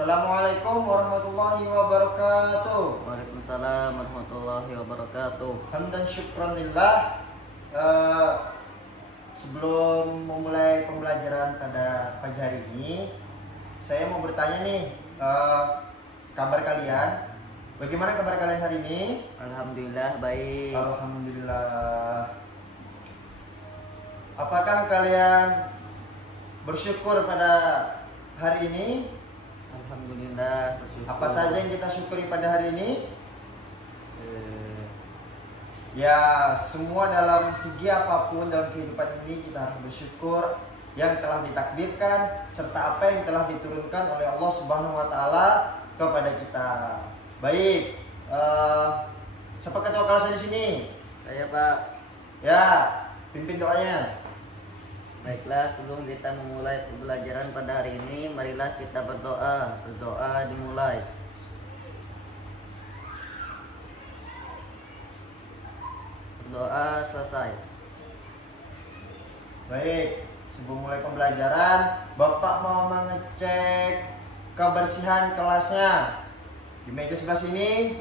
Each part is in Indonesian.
Assalamualaikum warahmatullahi wabarakatuh. Waalaikumsalam warahmatullahi wabarakatuh. Hamdan syukran lillah. Sebelum memulai pembelajaran pada pagi hari ini, saya mau bertanya nih, kabar kalian? Bagaimana kabar kalian hari ini? Alhamdulillah baik. Alhamdulillah. Apakah kalian bersyukur pada hari ini? Alhamdulillah bersyukur. Apa saja yang kita syukuri pada hari ini? Ya, semua dalam segi apapun dalam kehidupan ini kita harus bersyukur yang telah ditakdirkan serta apa yang telah diturunkan oleh Allah Subhanahu wa taala kepada kita. Baik. Siapa ketua kelas di sini? Saya, Pak. Ya, pimpin doanya. Baiklah, sebelum kita memulai pembelajaran pada hari ini, marilah kita berdoa. Berdoa dimulai. Berdoa selesai. Baik, sebelum mulai pembelajaran, Bapak mau mengecek kebersihan kelasnya. Di meja sebelah sini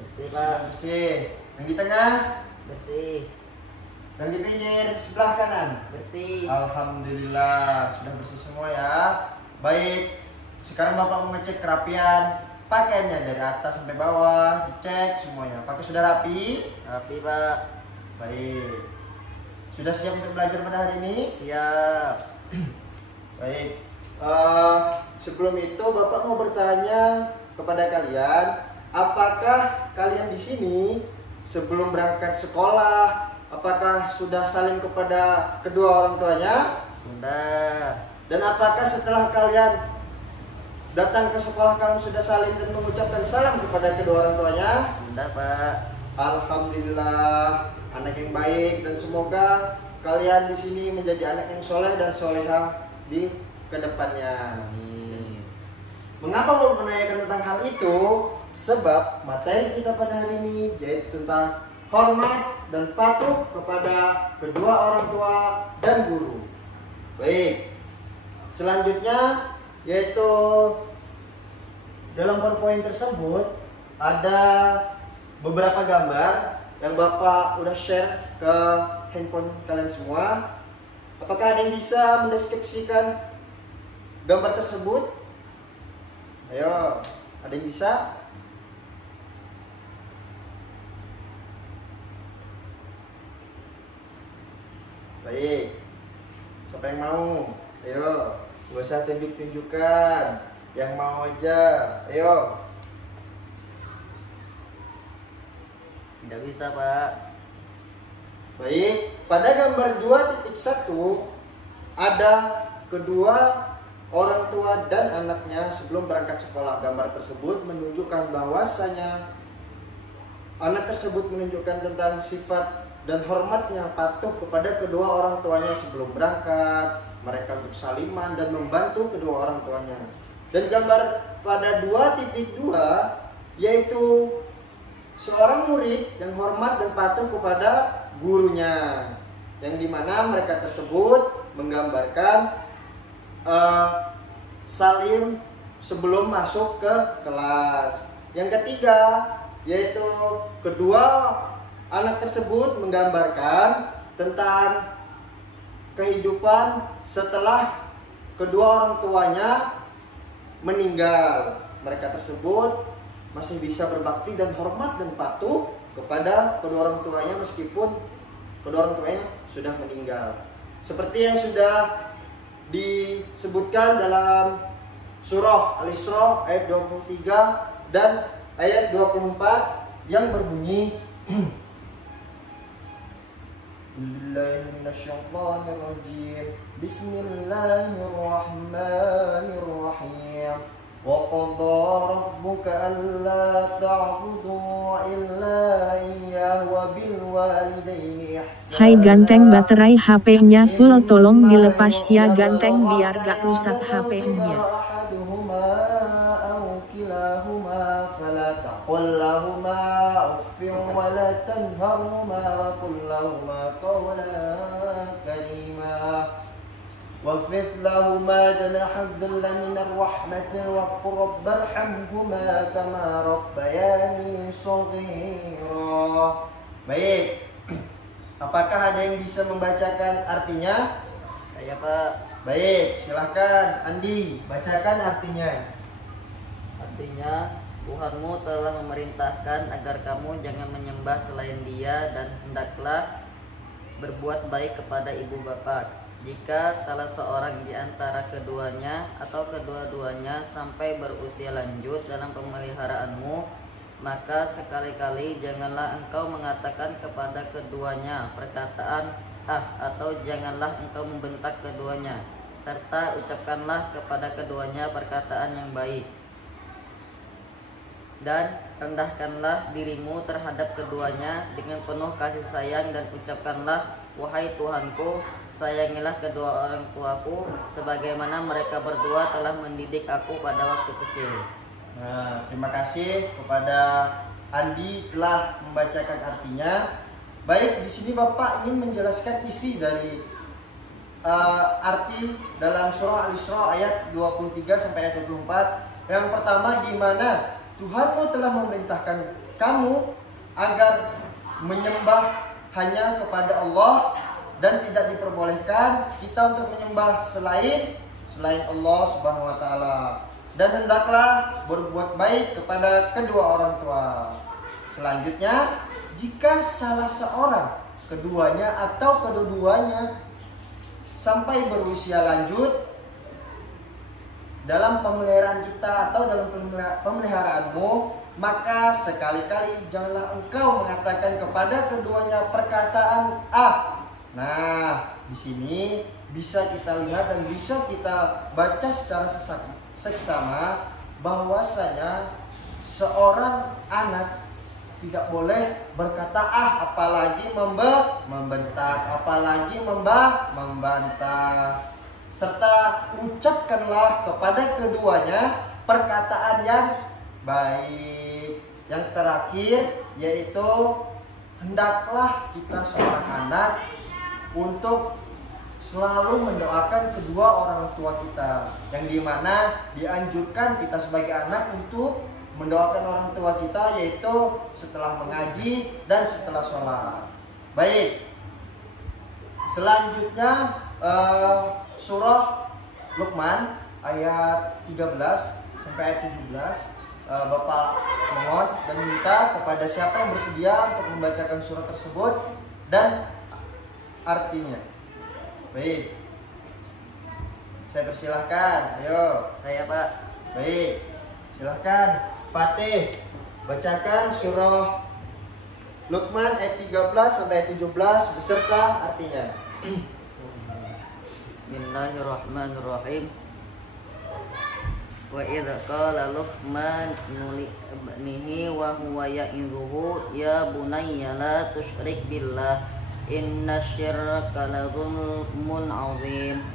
Bersih, Pak. bersih. Yang di tengah, Bersih. yang di pinggir sebelah kanan. Bersih. Alhamdulillah sudah bersih semua ya. Baik, sekarang Bapak mau ngecek kerapian pakaiannya dari atas sampai bawah, dicek semuanya. Pakai sudah rapi? Rapi, Pak. Baik. Sudah siap untuk belajar pada hari ini? Siap. Baik. Sebelum itu Bapak mau bertanya kepada kalian, apakah kalian di sini sebelum berangkat sekolah, apakah sudah saling kepada kedua orang tuanya? Sudah. Dan apakah setelah kalian datang ke sekolah kamu sudah saling dan mengucapkan salam kepada kedua orang tuanya? Sudah, Pak. Alhamdulillah, anak yang baik, dan semoga kalian di sini menjadi anak yang soleh dan soleha di kedepannya. Amin. Mengapa mau menanyakan tentang hal itu? Sebab materi kita pada hari ini yaitu tentang hormat dan patuh kepada kedua orang tua dan guru. Baik. Selanjutnya yaitu dalam PowerPoint tersebut ada beberapa gambar yang Bapak udah share ke handphone kalian semua. Apakah ada yang bisa mendeskripsikan gambar tersebut? Ayo, ada yang bisa? Baik. Siapa yang mau? Ayo, nggak usah tunjuk-tunjukkan. Yang mau aja. Ayo. Tidak bisa, Pak. Baik, pada gambar 2.1 ada kedua orang tua dan anaknya sebelum berangkat sekolah. Gambar tersebut menunjukkan bahwasanya anak tersebut menunjukkan tentang sifat dan hormatnya patuh kepada kedua orang tuanya sebelum berangkat. Mereka untuk saliman dan membantu kedua orang tuanya. Dan gambar pada 2.2 yaitu seorang murid yang hormat dan patuh kepada gurunya, yang dimana mereka tersebut menggambarkan salim sebelum masuk ke kelas. Yang ketiga yaitu kedua anak tersebut menggambarkan tentang kehidupan setelah kedua orang tuanya meninggal. Mereka tersebut masih bisa berbakti dan hormat dan patuh kepada kedua orang tuanya meskipun kedua orang tuanya sudah meninggal. Seperti yang sudah disebutkan dalam surah Al-Isra ayat 23 dan ayat 24 yang berbunyi Bismillahirrahmanirrahim. Wa qadha rabbuka alla ta'budu illa iyyahu wa bil walidaini ihsana. Hai ganteng, baterai HP-nya full, tolong dilepas ya ganteng biar gak rusak HP-nya. واخفض لهما جناح الذل من الرحمة وقل رب ارحمهما كما ربياني صغيرا. Baik, apakah ada yang bisa membacakan artinya? Saya, Pak. Baik, silahkan Andi bacakan artinya. Artinya, Tuhanmu telah memerintahkan agar kamu jangan menyembah selain Dia dan hendaklah berbuat baik kepada ibu bapak. Jika salah seorang di antara keduanya atau kedua-duanya sampai berusia lanjut dalam pemeliharaanmu, maka sekali-kali janganlah engkau mengatakan kepada keduanya perkataan atau janganlah engkau membentak keduanya, serta ucapkanlah kepada keduanya perkataan yang baik. Dan rendahkanlah dirimu terhadap keduanya dengan penuh kasih sayang dan ucapkanlah, wahai Tuhanku, sayangilah kedua orang tuaku sebagaimana mereka berdua telah mendidik aku pada waktu kecil. Nah, terima kasih kepada Andi telah membacakan artinya. Baik, di sini Bapak ingin menjelaskan isi dari arti dalam surah Al-Isra ayat 23 sampai ayat 24. Yang pertama, di mana Tuhanmu telah memerintahkan kamu agar menyembah hanya kepada Allah dan tidak diperbolehkan kita untuk menyembah selain Allah Subhanahu wa taala. Dan hendaklah berbuat baik kepada kedua orang tua. Selanjutnya, jika salah seorang, keduanya atau kedua-duanya sampai berusia lanjut dalam pemeliharaan kita atau dalam pemeliharaanmu, maka sekali-kali janganlah engkau mengatakan kepada keduanya perkataan Nah, di sini bisa kita lihat dan bisa kita baca secara seksama bahwasanya seorang anak tidak boleh berkata apalagi membentak, apalagi membantah. Serta ucapkanlah kepada keduanya perkataan yang baik. Yang terakhir yaitu hendaklah kita seorang anak untuk selalu mendoakan kedua orang tua kita, yang dimana dianjurkan kita sebagai anak untuk mendoakan orang tua kita yaitu setelah mengaji dan setelah sholat. Baik, selanjutnya surah Luqman ayat 13 sampai ayat 17. Bapak mohon dan minta kepada siapa yang bersedia untuk membacakan surah tersebut dan artinya. Baik, saya persilahkan. Ayo. Saya, Pak. Baik, silahkan Fatih bacakan surah Luqman ayat 13 sampai ayat 17 beserta artinya. Bismillahirrahmanirrahim. Wa idza qala Luqman li ibnihi wa huwa ya'idhuhu ya bunayya la tusyrik billah innasyirka la dzulmun 'adzim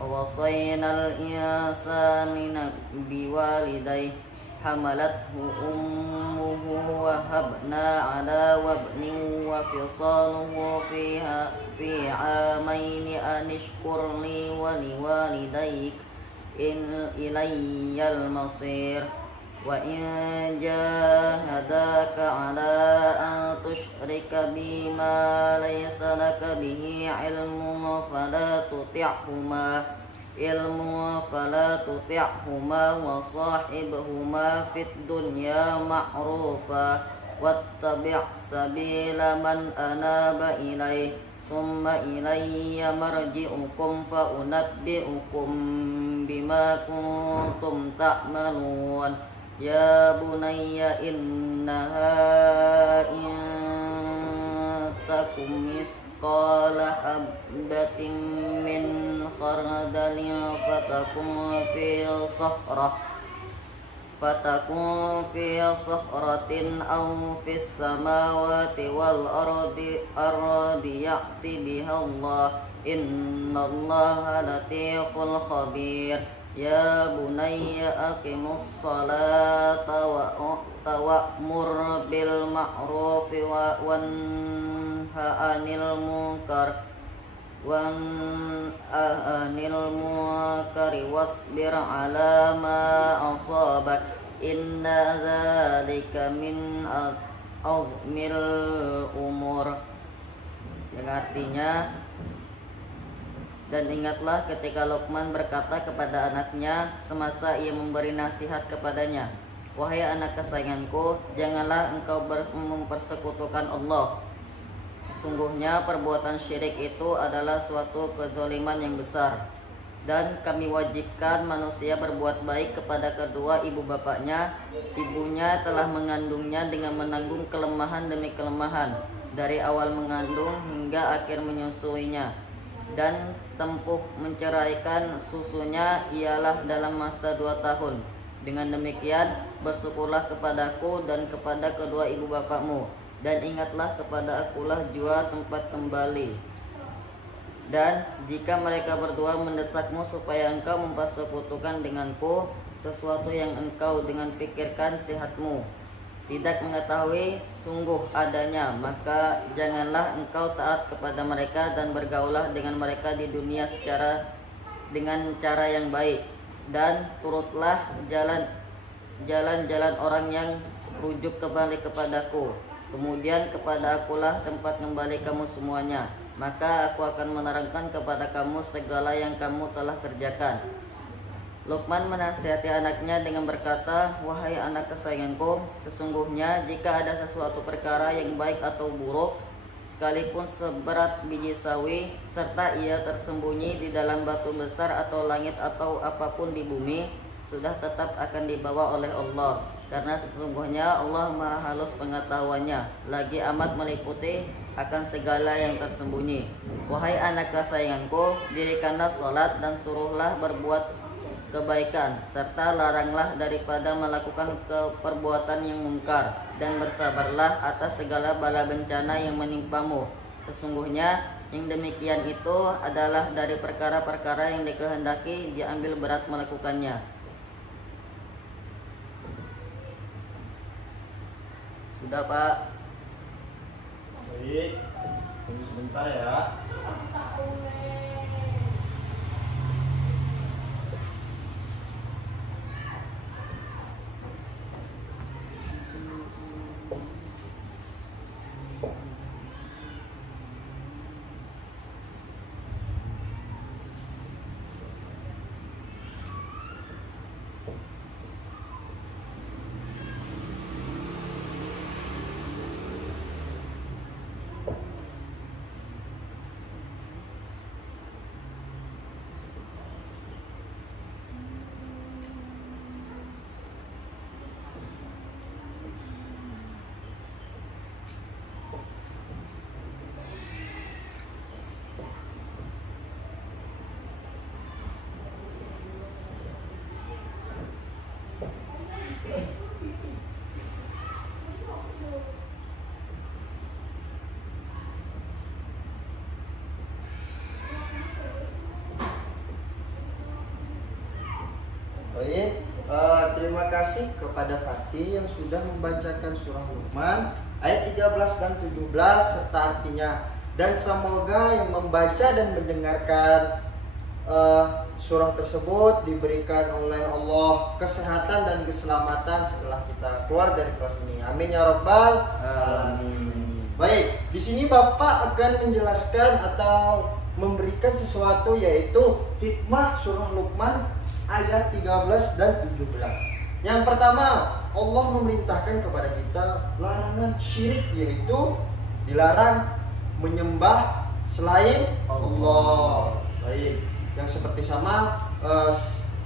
wa wasaynal insana biwalidayhi hamalathu ummuhu wa habna 'ala wabnin wa fisaluhu fi 'amaini an ishkur li wa liwalidayk in ilayyal masir wa in jahadaka 'ala an tusyrika bima laysa laka bihi 'ilmun fala tuti'huma wa sahibhuma fid dunya ma'rufa wattabi' sabila man anaba ilayhi summa ilayya marji'ukum fa unabbi'ukum bima kuntum ta'malun ya bunayya innaha in takum misqala habbatin min khardalin fatakun fi sakhratin aw fis samawati wal ardi ya'ti biha Allah innallaha latiful khabir ya bunayya aqimus salata wa'mur bil ma'ruf wa wanha 'anil munkar anil munkari wasbir ala ma asabak inna dzalika min azmil umur, yang artinya, dan ingatlah ketika Luqman berkata kepada anaknya semasa ia memberi nasihat kepadanya, wahai anak kesayanganku, janganlah engkau mempersekutukan Allah. Sesungguhnya perbuatan syirik itu adalah suatu kezaliman yang besar, dan kami wajibkan manusia berbuat baik kepada kedua ibu bapaknya. Ibunya telah mengandungnya dengan menanggung kelemahan demi kelemahan dari awal mengandung hingga akhir menyusuinya, dan tempuh menceraikan susunya ialah dalam masa 2 tahun. Dengan demikian bersyakurlah kepadaku dan kepada kedua ibu bapakmu, dan ingatlah kepada akulah jua tempat kembali. Dan jika mereka berdua mendesakmu supaya engkau mempersekutukan denganku sesuatu yang engkau dengan pikirkan sehatmu tidak mengetahui sungguh adanya, maka janganlah engkau taat kepada mereka dan bergaulah dengan mereka di dunia dengan cara yang baik, dan turutlah jalan-jalan orang yang rujuk kembali kepadaku. Kemudian kepada akulah tempat kembali kamu semuanya, maka aku akan menerangkan kepada kamu segala yang kamu telah kerjakan. Luqman menasihati anaknya dengan berkata, wahai anak kesayanganku, sesungguhnya jika ada sesuatu perkara yang baik atau buruk, sekalipun seberat biji sawi, serta ia tersembunyi di dalam batu besar atau langit atau apapun di bumi, sudah tetap akan dibawa oleh Allah. Karena sesungguhnya Allah maha halus pengetahuannya, lagi amat meliputi akan segala yang tersembunyi. Wahai anak kesayanganku, dirikanlah salat dan suruhlah berbuat kebaikan, serta laranglah daripada melakukan perbuatan yang mungkar, dan bersabarlah atas segala bala bencana yang menimpamu. Sesungguhnya yang demikian itu adalah dari perkara-perkara yang dikehendaki diambil berat melakukannya. Sudah, Pak. Baik, tunggu sebentar ya. Baik, terima kasih kepada Fatih yang sudah membacakan surah Luqman ayat 13 dan 17 serta artinya. Dan semoga yang membaca dan mendengarkan surah tersebut diberikan oleh Allah kesehatan dan keselamatan setelah kita keluar dari kelas ini. Amin ya rabbal alamin. Baik, di sini Bapak akan menjelaskan atau memberikan sesuatu, yaitu hikmah surah Luqman ayat 13 dan 17. Yang pertama, Allah memerintahkan kepada kita larangan syirik, yaitu dilarang menyembah selain Allah. Baik, yang seperti sama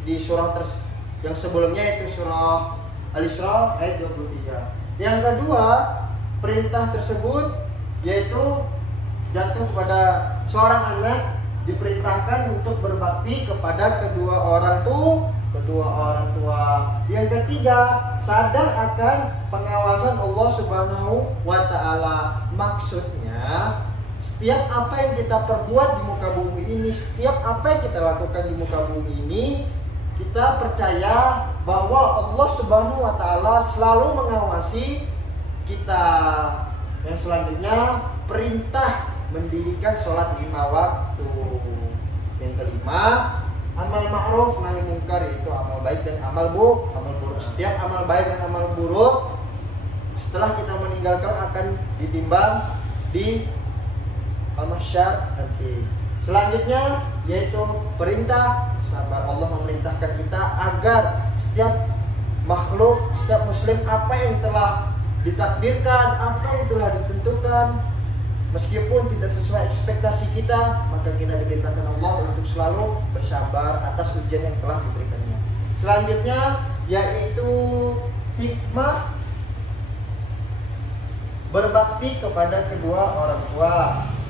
di surah yang sebelumnya, yaitu surah Al-Isra ayat 23. Yang kedua, perintah tersebut yaitu jatuh kepada seorang anak, diperintahkan untuk berbakti kepada kedua orang tua. Yang ketiga, sadar akan pengawasan Allah Subhanahu wa taala. Maksudnya, setiap apa yang kita perbuat di muka bumi ini, setiap apa yang kita lakukan di muka bumi ini, kita percaya bahwa Allah Subhanahu wa taala selalu mengawasi kita. Yang selanjutnya, perintah mendirikan sholat 5 waktu. Yang kelima, amal ma'ruf nahi mungkar, itu amal baik dan amal buruk. Setiap amal baik dan amal buruk setelah kita meninggalkan akan ditimbang di al-mahsyar nanti. Selanjutnya yaitu perintah sabar. Allah memerintahkan kita agar setiap makhluk, setiap muslim, apa yang telah ditakdirkan, apa yang telah ditentukan, meskipun tidak sesuai ekspektasi kita, maka kita diperintahkan Allah untuk selalu bersabar atas ujian yang telah diberikannya. Selanjutnya yaitu hikmah berbakti kepada kedua orang tua.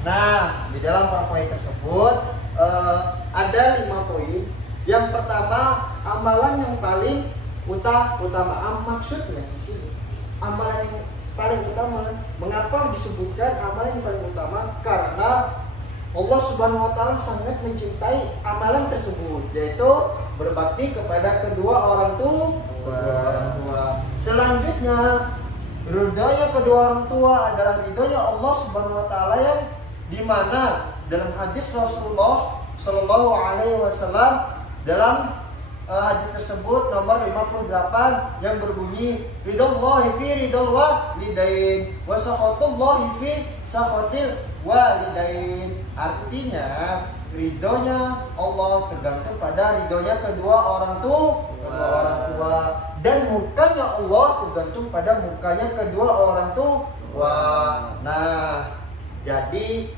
Nah, di dalam poin tersebut ada 5 poin. Yang pertama, amalan yang paling utama. Maksudnya di sini amalan yang paling utama. Mengapa disebutkan amalan yang paling utama? Karena Allah Subhanahu wa taala sangat mencintai amalan tersebut, yaitu berbakti kepada kedua orang tua. Selanjutnya, ridhonya kedua orang tua adalah ridhonya Allah Subhanahu wa taala, yang dimana dalam hadis Rasulullah Shallallahu Alaihi Wasallam, dalam hadis tersebut nomor 58 yang berbunyi, ridhollahi fi ridhol walidain wa sakhatullahi fi sakhatil walidain. Artinya ridhonya Allah tergantung pada ridhonya kedua orang tua, dan murkanya Allah tergantung pada murkanya kedua orang tua. Nah, jadi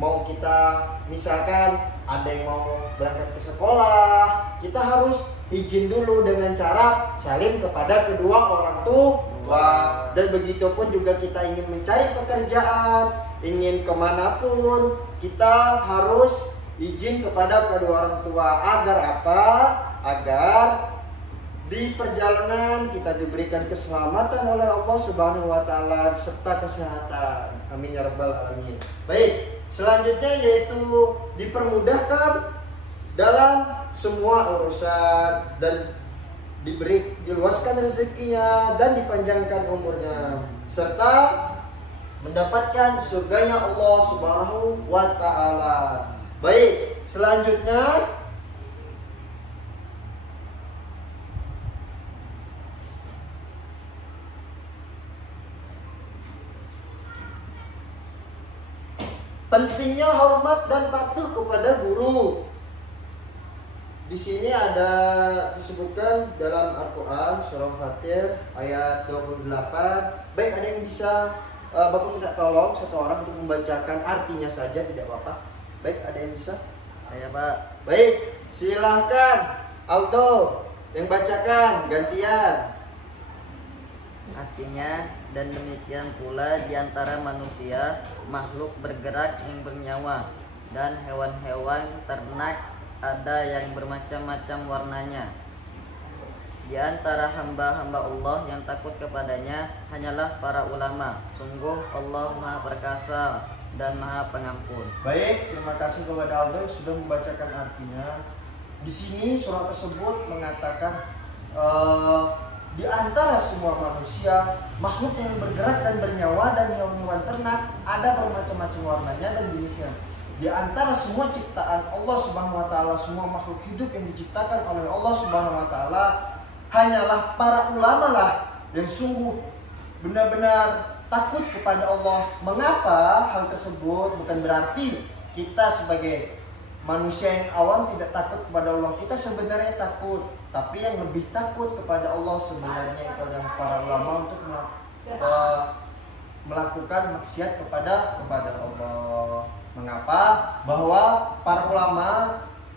mau kita misalkan ada yang mau berangkat ke sekolah, kita harus izin dulu dengan cara salim kepada kedua orang tua. Dan begitu pun juga kita ingin mencari pekerjaan, ingin kemanapun, kita harus izin kepada kedua orang tua. Agar apa? Agar di perjalanan kita diberikan keselamatan oleh Allah Subhanahu wa taala serta kesehatan. Amin ya rabbal alamin. Baik, selanjutnya yaitu dipermudahkan dalam semua urusan dan diluaskan rezekinya dan dipanjangkan umurnya serta mendapatkan surganya Allah Subhanahu wa taala. Baik, selanjutnya pentingnya hormat dan patuh kepada guru. Di sini ada disebutkan dalam Al-Quran surah Fatir ayat 28. Baik, ada yang bisa Bapak minta tolong satu orang untuk membacakan artinya saja, tidak apa-apa. Baik, ada yang bisa? Saya, Pak. Baik, silahkan Aldo yang bacakan gantian. Artinya, dan demikian pula di antara manusia, makhluk bergerak yang bernyawa, dan hewan-hewan ternak ada yang bermacam-macam warnanya. Di antara hamba-hamba Allah yang takut kepadanya hanyalah para ulama. Sungguh Allah Maha Perkasa dan Maha Pengampun. Baik, terima kasih kepada Aldo sudah membacakan artinya. Di sini surah tersebut mengatakan di antara semua manusia, makhluk yang bergerak dan bernyawa dan hewan-hewan ternak ada bermacam-macam warnanya dan jenisnya. Di antara semua ciptaan Allah Subhanahu wa taala, semua makhluk hidup yang diciptakan oleh Allah Subhanahu wa taala, hanyalah para ulama lah yang sungguh benar-benar takut kepada Allah. Mengapa hal tersebut? Bukan berarti kita sebagai manusia yang awam tidak takut kepada Allah. Kita sebenarnya takut, tapi yang lebih takut kepada Allah sebenarnya itu adalah para ulama untuk melakukan maksiat kepada Allah. Mengapa? Bahwa para ulama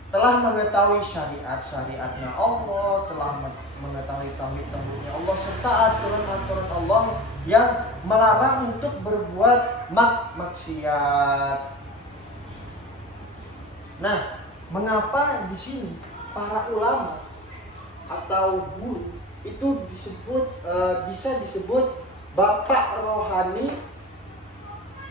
telah mengetahui syariat-syariatnya Allah, telah mengetahui tauhid-tauhidnya Allah, serta aturan-aturan Allah yang melarang untuk berbuat maksiat. Nah, mengapa di sini para ulama atau guru itu bisa disebut bapak rohani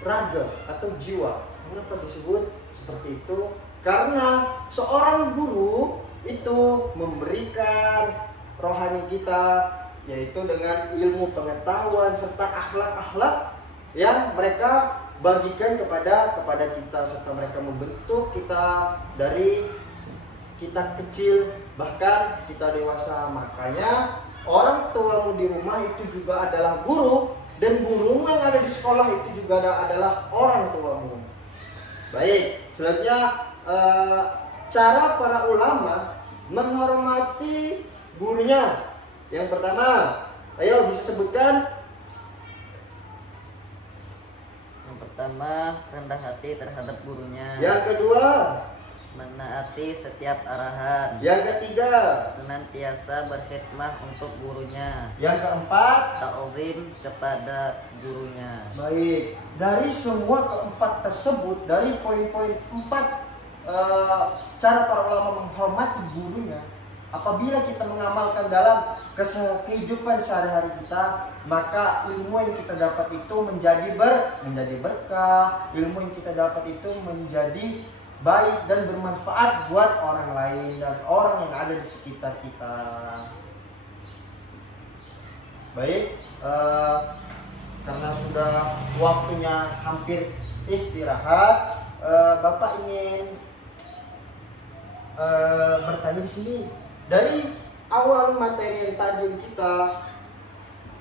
raga atau jiwa? Kenapa disebut seperti itu? Karena seorang guru itu memberikan rohani kita, yaitu dengan ilmu pengetahuan serta akhlak-akhlak yang mereka bagikan kepada kita, serta mereka membentuk kita dari kita kecil bahkan kita dewasa. Makanya orang tuamu di rumah itu juga adalah guru, dan gurumu yang ada di sekolah itu juga adalah orang tuamu. Baik, selanjutnya cara para ulama menghormati gurunya. Yang pertama, ayo bisa sebutkan. Yang pertama, rendah hati terhadap gurunya. Yang kedua, menaati setiap arahan. yang ketiga, Senantiasa berkhidmah untuk gurunya. yang keempat, Ta'zim kepada gurunya. baik. Dari semua keempat tersebut, dari poin-poin 4 cara para ulama menghormati gurunya, apabila kita mengamalkan dalam kehidupan sehari-hari kita, maka ilmu yang kita dapat itu menjadi berkah, ilmu yang kita dapat itu menjadi baik dan bermanfaat buat orang lain dan orang yang ada di sekitar kita. Baik, karena sudah waktunya hampir istirahat, Bapak ingin bertanya di sini. Dari awal materi yang tadi kita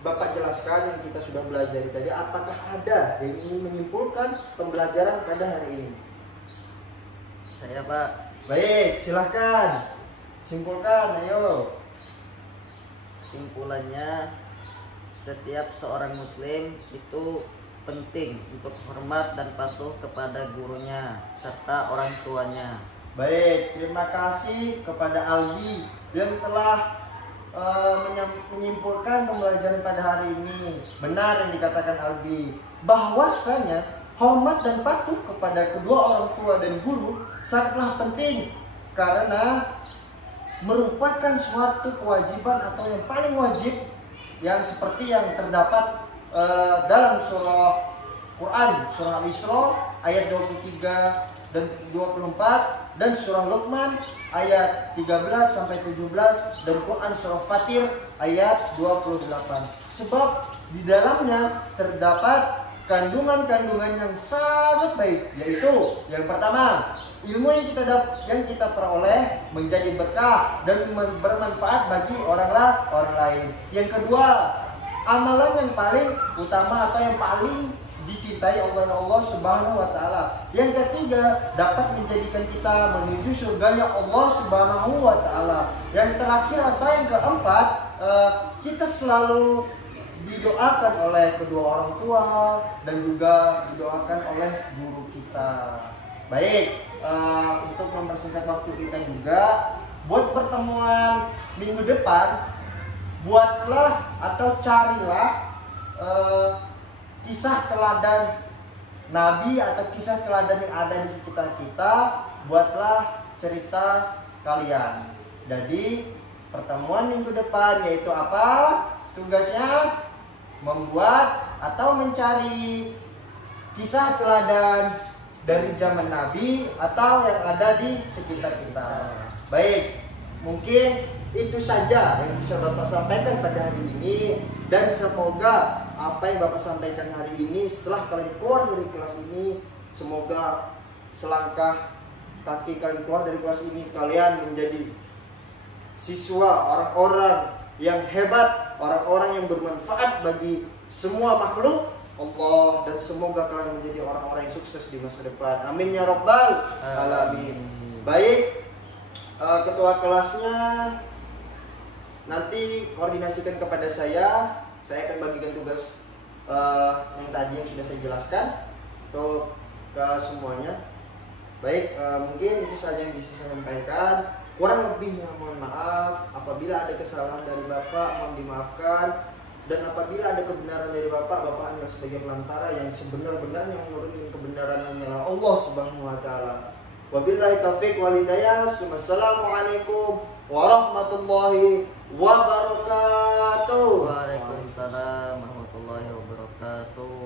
Bapak jelaskan, yang kita sudah belajar tadi, apakah ada yang ingin menyimpulkan pembelajaran pada hari ini? Saya, Pak. Baik, silahkan simpulkan, ayo. Kesimpulannya, setiap seorang muslim itu penting untuk hormat dan patuh kepada gurunya serta orang tuanya. Baik, terima kasih kepada Aldi yang telah menyimpulkan pembelajaran pada hari ini. Benar yang dikatakan Aldi, bahwasanya hormat dan patuh kepada kedua orang tua dan guru sangatlah penting, karena merupakan suatu kewajiban atau yang paling wajib, yang seperti yang terdapat dalam surah Quran, surah Al-Isra ayat 23 dan 24, dan surah Luqman ayat 13 sampai 17, dan Quran surah Fatir ayat 28. Sebab di dalamnya terdapat kandungan-kandungan yang sangat baik, yaitu yang pertama, ilmu yang kita peroleh menjadi berkah dan bermanfaat bagi orang lain. Yang kedua, amalan yang paling utama atau yang paling dicintai oleh Allah Subhanahu wa taala. Yang ketiga, dapat menjadikan kita menuju surganya Allah Subhanahu wa taala. Yang terakhir atau yang keempat, kita selalu didoakan oleh kedua orang tua dan juga didoakan oleh guru kita. Baik, untuk mempersingkat waktu kita juga, buat pertemuan minggu depan, buatlah atau carilah kisah teladan Nabi atau kisah teladan yang ada di sekitar kita. Buatlah cerita kalian. Jadi pertemuan minggu depan yaitu apa? Tugasnya membuat atau mencari kisah teladan dari zaman Nabi atau yang ada di sekitar kita. Baik, mungkin itu saja yang bisa Bapak sampaikan pada hari ini, dan semoga apa yang Bapak sampaikan hari ini setelah kalian keluar dari kelas ini, semoga selangkah kaki kalian keluar dari kelas ini, kalian menjadi siswa orang-orang yang hebat, orang-orang yang bermanfaat bagi semua makhluk Allah, dan semoga kalian menjadi orang-orang yang sukses di masa depan. Amin ya rabbal alamin. Baik, ketua kelasnya nanti koordinasikan kepada saya akan bagikan tugas yang tadi yang sudah saya jelaskan untuk ke semuanya. Baik, mungkin itu saja yang bisa saya sampaikan. Kurang lebihnya mohon maaf. Apabila ada kesalahan dari Bapak, mohon dimaafkan. Dan apabila ada kebenaran dari Bapak hanya sebagai pelantara, yang sebenar-benarnya menurunkan kebenaran hanyalah Allah Subhanahu wa taala. Wabillahi taufiq wal hidayah. Wassalamualaikum warahmatullahi wabarakatuh. Waalaikumsalam warahmatullahi wabarakatuh.